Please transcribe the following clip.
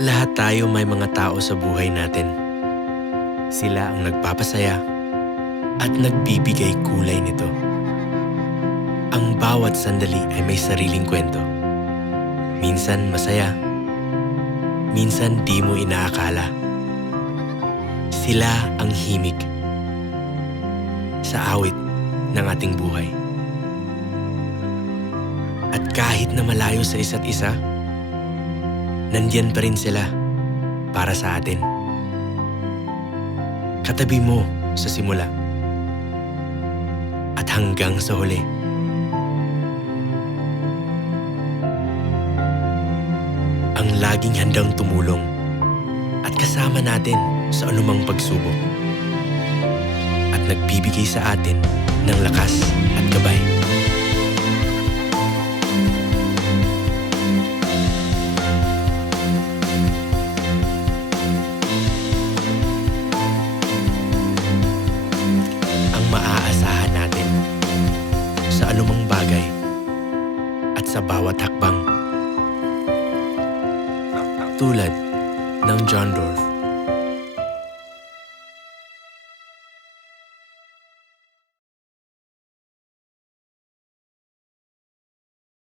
Lahat tayo may mga tao sa buhay natin. Sila ang nagpapasaya at nagbibigay kulay nito. Ang bawat sandali ay may sariling kwento. Minsan masaya, minsan di mo inaakala. Sila ang himig sa awit ng ating buhay. At kahit na malayo sa isa't isa, nandiyan pa rin sila para sa atin. Katabi mo sa simula at hanggang sa huli. Ang laging handang tumulong at kasama natin sa anumang pagsubok. At nagbibigay sa atin ng lakas at gabay. Ang maaasahan natin sa anumang bagay at sa bawat hakbang. Tulad ng John Dorf.